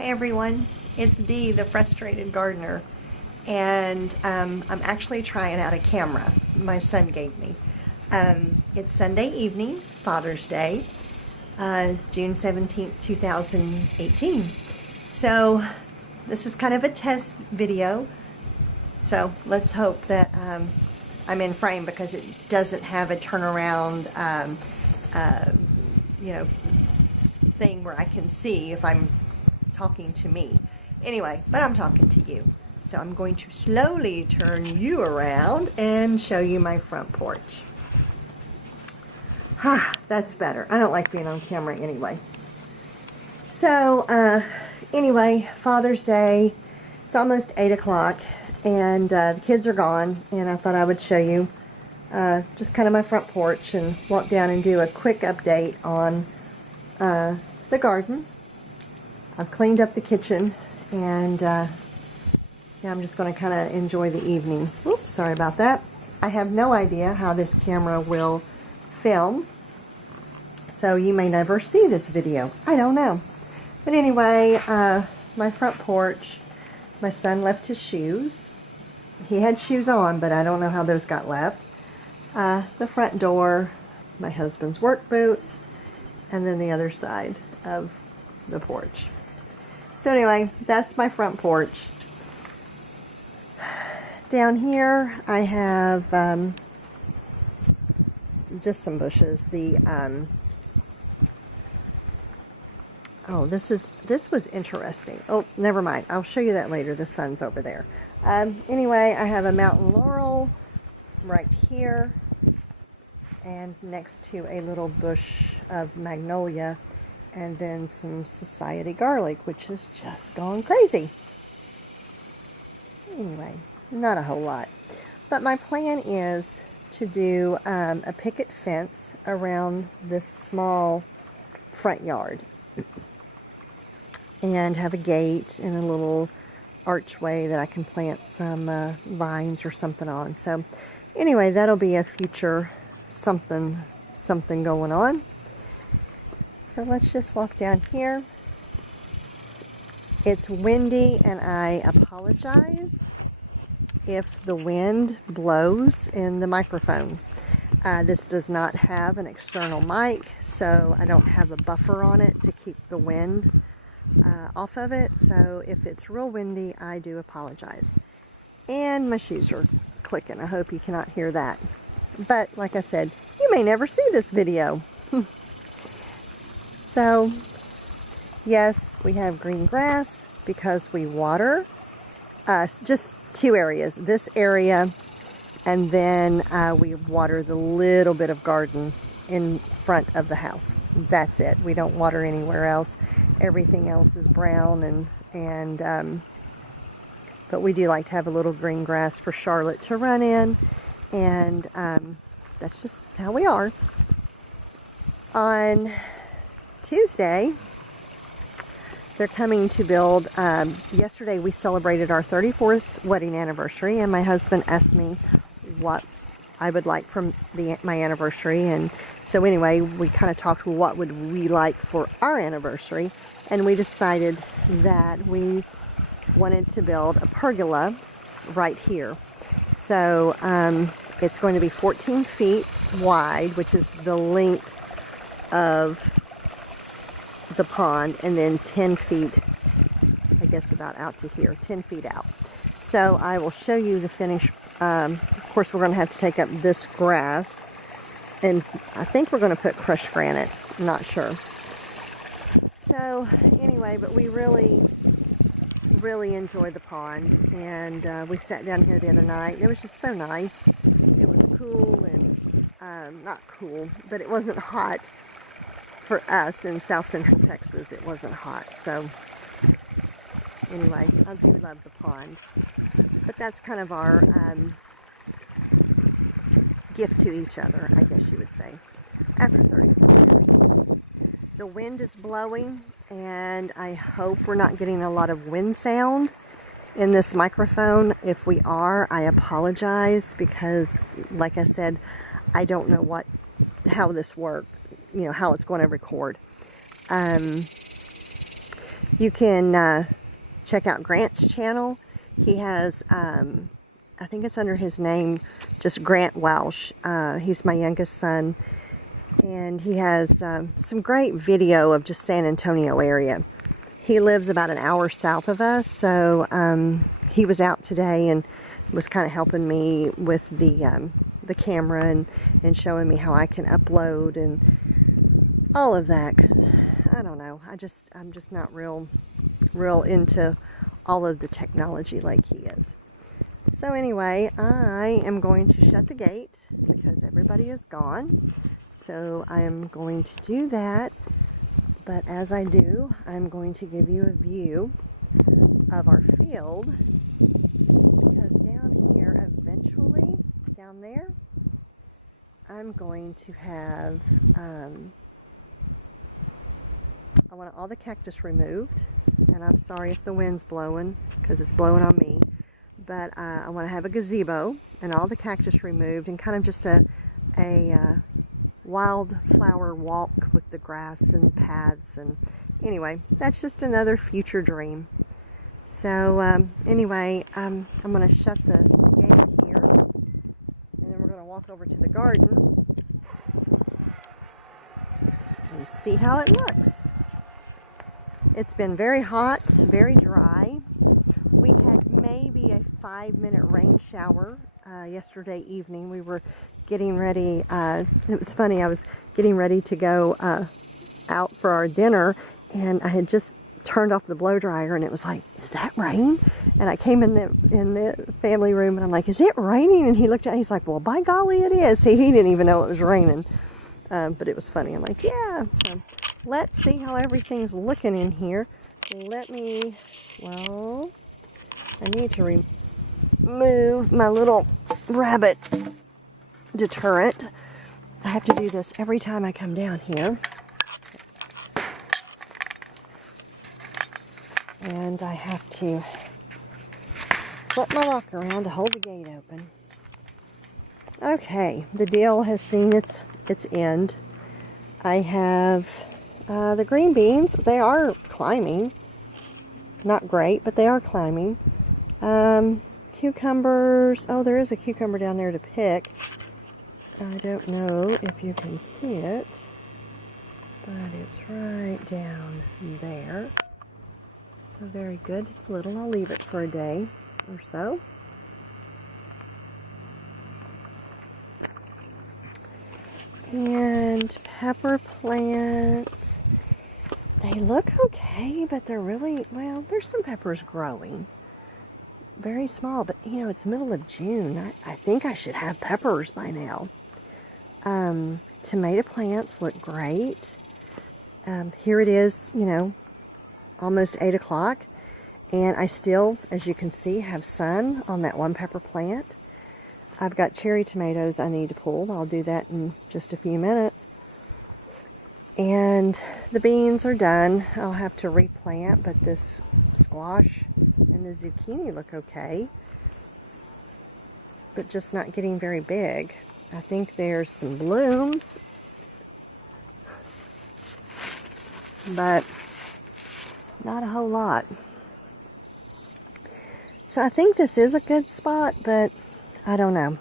Hey everyone, it's Dee, the frustrated gardener, and I'm actually trying out a camera my son gave me. It's Sunday evening, Father's Day, June 17th, 2018. So this is kind of a test video, so let's hope that I'm in frame because it doesn't have a turnaround thing where I can see if I'm talking to me. Anyway, but I'm talking to you. So I'm going to slowly turn you around and show you my front porch. That's better. I don't like being on camera anyway. So, anyway, Father's Day. It's almost 8 o'clock and the kids are gone, and I thought I would show you just kind of my front porch and walk down and do a quick update on the garden. I've cleaned up the kitchen, and now I'm just going to kind of enjoy the evening. Oops, sorry about that. I have no idea how this camera will film, so you may never see this video. I don't know. But anyway, my front porch, my son left his shoes. He had shoes on, but I don't know how those got left. The front door, my husband's work boots, and then the other side of the porch. So anyway, that's my front porch. Down here I have just some bushes. This was interesting. Oh, never mind. I'll show you that later. The sun's over there. Anyway, I have a mountain laurel right here, and next to a little bush of magnolia, and then some society garlic, which has just gone crazy. Anyway, not a whole lot. But my plan is to do a picket fence around this small front yard. And have a gate and a little archway that I can plant some vines or something on. So anyway, that'll be a future something going on. So let's just walk down here. It's windy, and I apologize if the wind blows in the microphone. This does not have an external mic, so I don't have a buffer on it to keep the wind off of it. So if it's real windy, I do apologize. And my shoes are clicking. I hope you cannot hear that. But like I said, you may never see this video. So, yes, we have green grass because we water. Just two areas. This area, and then we water the little bit of garden in front of the house. That's it. We don't water anywhere else. Everything else is brown, but we do like to have a little green grass for Charlotte to run in, and that's just how we are. On Tuesday, they're coming to build. Yesterday we celebrated our 34th wedding anniversary, and my husband asked me what I would like from my anniversary. And so anyway, we kind of talked, what would we like for our anniversary, and we decided that we wanted to build a pergola right here. So it's going to be 14 feet wide, which is the length of the pond, and then 10 feet, I guess about out to here, 10 feet out. So I will show you the finish. Of course, we're going to have to take up this grass, and I think we're going to put crushed granite. I'm not sure. So anyway, but we really enjoy the pond, and we sat down here the other night. It was just so nice. It was cool, and not cool, but it wasn't hot. For us in South Central Texas, it wasn't hot. So anyway, I do love the pond. But that's kind of our gift to each other, I guess you would say, after 34 years. The wind is blowing, and I hope we're not getting a lot of wind sound in this microphone. If we are, I apologize, because like I said, I don't know how this works, how it's going to record. You can check out Grant's channel. He has, I think it's under his name, just Grant Welsh. He's my youngest son. And he has some great video of just San Antonio area. He lives about an hour south of us, so he was out today and was kind of helping me with the camera and showing me how I can upload and all of that, because I don't know, I'm just not real into all of the technology like he is. So anyway, I am going to shut the gate because everybody is gone. So I am going to do that, but as I do, I'm going to give you a view of our field, because down here, eventually, down there, I'm going to have, I want all the cactus removed, and I'm sorry if the wind's blowing, because it's blowing on me, but I want to have a gazebo and all the cactus removed, and kind of just a wildflower walk with the grass and paths. And anyway, that's just another future dream. So anyway, I'm going to shut the gate here, and then we're going to walk over to the garden and see how it looks. It's been very hot, very dry. We had maybe a 5-minute rain shower yesterday evening. We were getting ready. It was funny. I was getting ready to go out for our dinner, and I had just turned off the blow dryer, and it was like, "Is that rain?" And I came in the family room, and I'm like, "Is it raining?" And he looked at it, he's like, "Well, by golly, it is." See, he didn't even know it was raining, but it was funny. I'm like, "Yeah." So let's see how everything's looking in here. Well, I need to remove my little rabbit deterrent. I have to do this every time I come down here. And I have to flip my rock around to hold the gate open. Okay, the deal has seen its end. I have the green beans. They are climbing. Not great, but they are climbing. Cucumbers. Oh, there is a cucumber down there to pick. I don't know if you can see it, but it's right down there. So very good. It's little. I'll leave it for a day or so. And pepper plants. They look okay, but they're really, well, there's some peppers growing. Very small, but you know, it's middle of June. I think I should have peppers by now. Tomato plants look great. Here it is, you know, almost 8 o'clock. And I still, as you can see, have sun on that one pepper plant. I've got cherry tomatoes I need to pull. I'll do that in just a few minutes. And the beans are done. I'll have to replant, but this squash and the zucchini look okay, but just not getting very big. I think there's some blooms, but not a whole lot. So I think this is a good spot, but I don't know.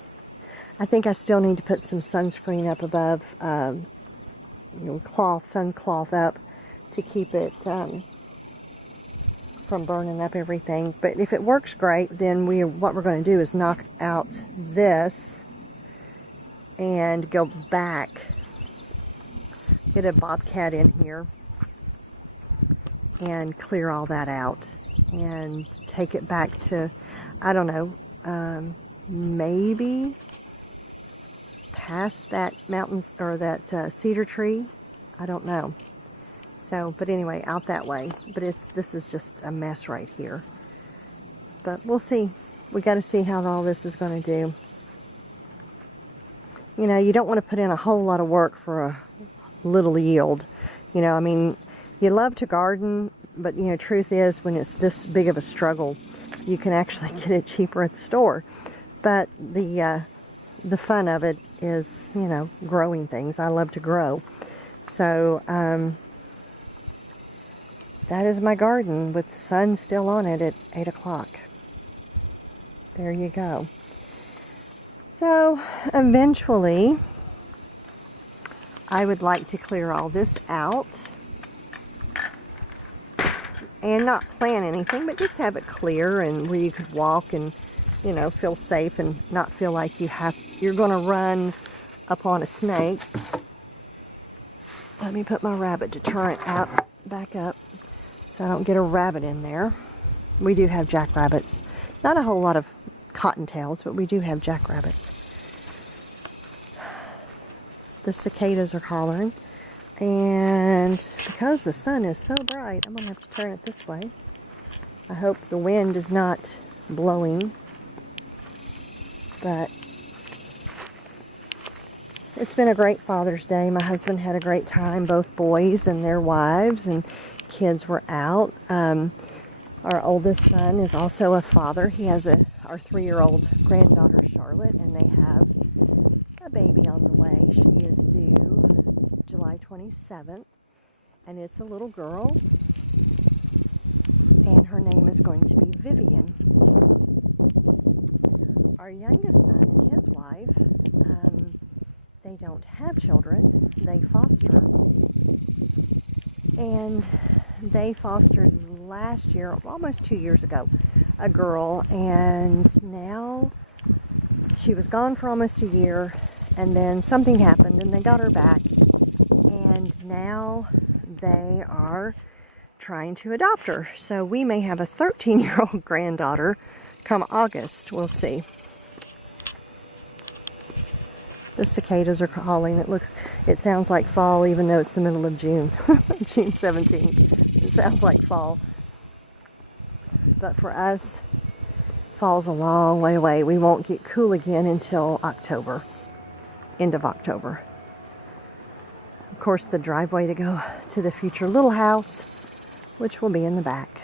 I think I still need to put some sunscreen up above, you know, sun cloth up to keep it from burning up everything. But if it works great, then what we're going to do is knock out this and go back, get a bobcat in here and clear all that out and take it back to, I don't know, maybe past that mountain or that cedar tree. I don't know. So, but anyway, out that way. But this is just a mess right here. But we'll see. We got to see how all this is going to do. You know, you don't want to put in a whole lot of work for a little yield. You know, I mean, you love to garden, but you know, truth is, when it's this big of a struggle, you can actually get it cheaper at the store. But the fun of it is, you know, growing things. I love to grow. So, that is my garden with the sun still on it at 8 o'clock. There you go. So eventually I would like to clear all this out and not plant anything, but just have it clear and where you could walk and, you know, feel safe and not feel like you're going to run upon a snake. Let me put my rabbit deterrent out back up so I don't get a rabbit in there. We do have jackrabbits. Not a whole lot of cottontails, but we do have jackrabbits. The cicadas are hollering, and because the sun is so bright, I'm going to have to turn it this way. I hope the wind is not blowing, but it's been a great Father's Day. My husband had a great time. Both boys and their wives and kids were out. Our oldest son is also a father. He has our 3-year-old granddaughter, Charlotte, and they have a baby on the way. She is due July 27th, and it's a little girl, and her name is going to be Vivian. Our youngest son and his wife, they don't have children. They foster, and they fostered last year, almost 2 years ago, a girl, and now she was gone for almost a year, and then something happened and they got her back, and now they are trying to adopt her. So we may have a 13-year-old granddaughter come August. We'll see. The cicadas are calling. It sounds like fall even though it's the middle of June. June 17th. It sounds like fall. But for us, fall's a long way away. We won't get cool again until October. End of October. Of course, the driveway to go to the future little house, which will be in the back.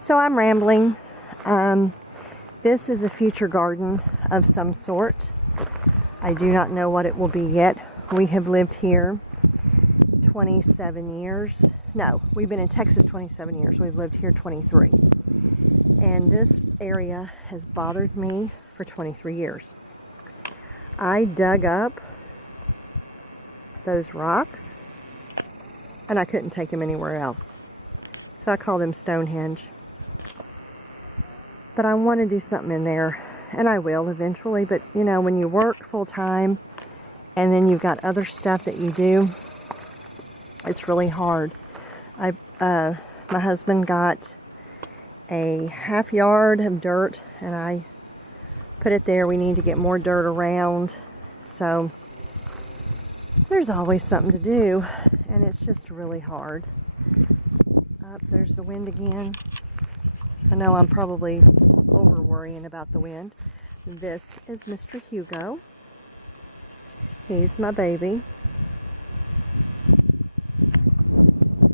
So I'm rambling. This is a future garden of some sort. I do not know what it will be yet. We have lived here 27 years. No, we've been in Texas 27 years. We've lived here 23. And this area has bothered me for 23 years. I dug up those rocks and I couldn't take them anywhere else. So I call them Stonehenge. But I want to do something in there. And I will eventually, but you know, when you work full time and then you've got other stuff that you do, it's really hard. My husband got a half yard of dirt and I put it there. We need to get more dirt around. So there's always something to do, and it's just really hard. There's the wind again. I know I'm probably over worrying about the wind. This is Mr. Hugo. He's my baby.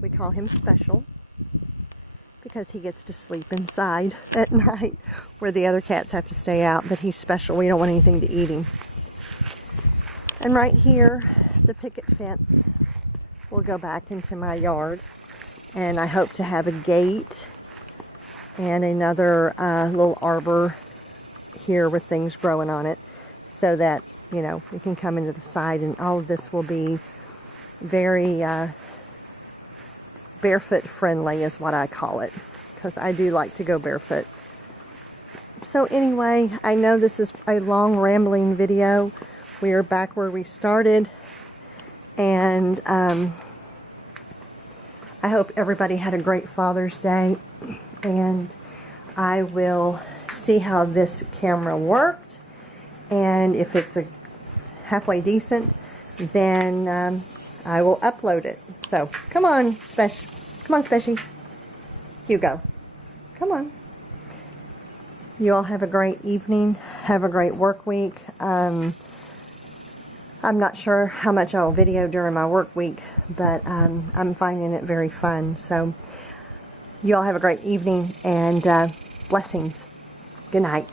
We call him Special because he gets to sleep inside at night where the other cats have to stay out, but he's special. We don't want anything to eat him. And right here, the picket fence will go back into my yard, and I hope to have a gate and another little arbor here with things growing on it so that, you know, we can come into the side, and all of this will be very barefoot friendly is what I call it, because I do like to go barefoot. So anyway, I know this is a long rambling video. We are back where we started, and I hope everybody had a great Father's Day. And I will see how this camera worked, and if it's a halfway decent, then I will upload it. So come on, Special, Hugo, come on. You all have a great evening. Have a great work week. I'm not sure how much I'll video during my work week, but I'm finding it very fun. So you all have a great evening, and blessings. Good night.